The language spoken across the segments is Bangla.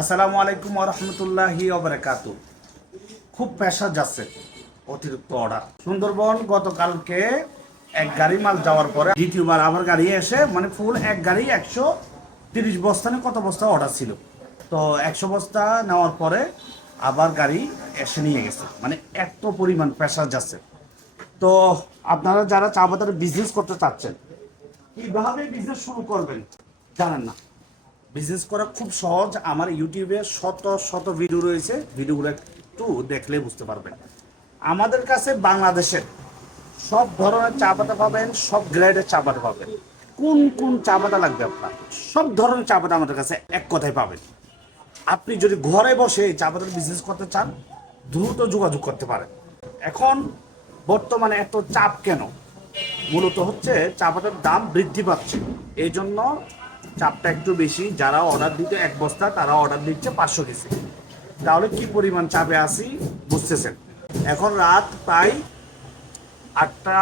আসসালামু আলাইকুম রহমতুল্লাহি ওবরাকাত খুব পেশা যাচ্ছে অতিরিক্ত অর্ডার। সুন্দরবন গতকালকে এক গাড়ি মাল যাওয়ার পরে দ্বিতীয়বার আবার গাড়ি এসে মানে ফুল এক গাড়ি একশো তিরিশ বস্তা কত বস্তা অর্ডার ছিল। তো একশো বস্তা নেওয়ার পরে আবার গাড়ি এসে নিয়ে গেছে। মানে এত পরিমাণ পেশা যাচ্ছে। তো আপনারা যারা চা বাজারে বিজনেস করতে চাচ্ছেন, কীভাবে বিজনেস শুরু করবেন জানেন না। বিজনেস করা খুব সহজ। আমার ইউটিউবে শত শত ভিডিও রয়েছে। ভিডিওগুলো একটু দেখলে বুঝতে পারবেন। আমাদের কাছে বাংলাদেশের সব ধরনের চা পাতা পাবেন, সব গ্রেডের চা পাতা পাবেন। কোন কোন চা পাতা লাগবে আপনার? সব ধরনের চা পাতা আমাদের কাছে এক কথায় পাবেন। আপনি যদি ঘরে বসে চা পাতার বিজনেস করতে চান, দ্রুত যোগাযোগ করতে পারেন। এখন বর্তমানে এত চাপ কেন? মূলত হচ্ছে চা পাতার দাম বৃদ্ধি পাচ্ছে। এই জন্য চাপটা একটু বেশি। যারা অর্ডার দিতে এক বস্তা, তারা অর্ডার দিচ্ছে পাঁচশো কেজি। তাহলে কি পরিমাণ চাপে আসি বুঝতেছেন? এখন রাত প্রায় আটটা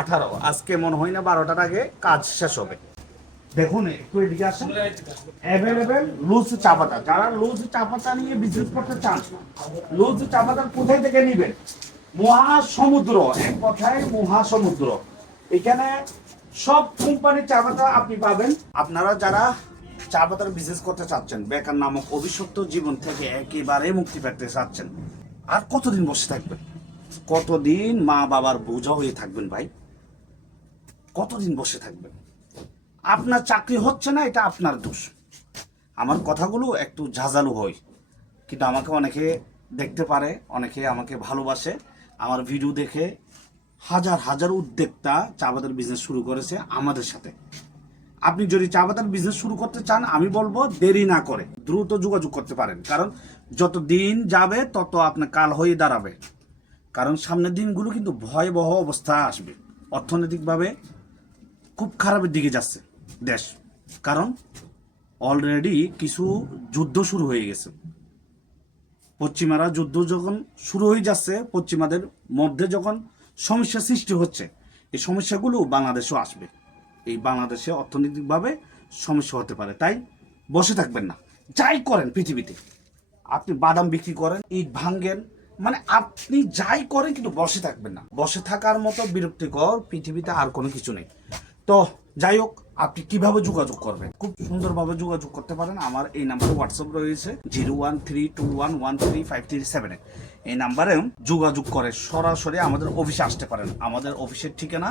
আঠারো। আজকে মনে হয় না বারোটার আগে কাজ শেষ হবে। দেখুন, একটু এদিকে আসেন। অ্যাভেলেবেল লুজ চাপাতা। যারা লুজ চাপাতা নিয়ে বিজনেস করতে চান লুজ চাপাতা কোথায় থেকে নিবেন? মহাসমুদ্র। এক কথায় মহাসমুদ্র। এখানে সব কোম্পানির চা পাতা আপনি পাবেন। আপনারা যারা চা পাতার বিজনেস করতে চাচ্ছেন, বেকার নামক অভিশপ্ত জীবন থেকে একেবারে মুক্তি পেতে চাচ্ছেন, আর কতদিন বসে থাকবেন? কতদিন মা বাবার বোঝা হয়ে থাকবেন ভাই? কতদিন বসে থাকবেন? আপনার চাকরি হচ্ছে না, এটা আপনার দোষ। আমার কথাগুলো একটু ঝাঁঝালু হয়, কিন্তু আমাকে অনেকে দেখতে পারে, অনেকে আমাকে ভালোবাসে, আমার ভিডিও দেখে হাজার হাজার উদ্যোক্তা চা বাজার বিজনেস শুরু করেছে আমাদের সাথে। আপনি যদি চা বাজার বিজনেস শুরু করতে চান, আমি বলব দেরি না করে। দ্রুত যোগাযোগ করতে পারেন। কারণ যত দিন যাবে, তত আপনার কাল হয়ে দাঁড়াবে। কারণ সামনের দিনগুলো কিন্তু ভয়াবহ অবস্থা আসবে। অর্থনৈতিকভাবে খুব খারাপের দিকে যাচ্ছে দেশ। কারণ অলরেডি কিছু যুদ্ধ শুরু হয়ে গেছে। পশ্চিমারা যুদ্ধ যখন শুরু হয়ে যাচ্ছে, পশ্চিমাদের মধ্যে যখন সমস্যা সৃষ্টি হচ্ছে। এই সমস্যাগুলো বাংলাদেশেও আসবে। এই বাংলাদেশে অর্থনৈতিকভাবে সমস্যা হতে পারে। তাই বসে থাকবেন না। যাই করেন পৃথিবীতে। আপনি বাদাম বিক্রি করেন, ইট ভাঙ্গেন মানে আপনি যাই করেন কিন্তু বসে থাকবেন না। বসে থাকার মতো বিরক্তিকর পৃথিবীতে আর কোনো কিছু নেই। তো যাই হোক, আপনি কীভাবে যোগাযোগ করবেন? খুব সুন্দরভাবে যোগাযোগ করতে পারেন। আমার এই নাম্বারে হোয়াটসঅ্যাপ রয়েছে zero one three two one one three five three সেভেনে এই নাম্বারে যোগাযোগ করে, সরাসরি আমাদের অফিসে আসতে পারেন। আমাদের অফিসের ঠিকানা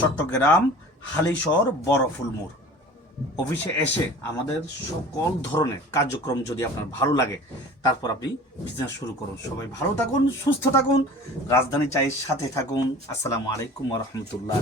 চট্টগ্রাম, হালিশহর বড়ফুলমোড় অফিসে এসে আমাদের সকল ধরনের কার্যক্রম যদি আপনার ভালো লাগে, তারপর আপনি বিজনেস শুরু করুন। সবাই ভালো থাকুন, সুস্থ থাকুন। রাজধানী চায়ের সাথে থাকুন। আসসালামু আলাইকুম রহমতুল্লাহ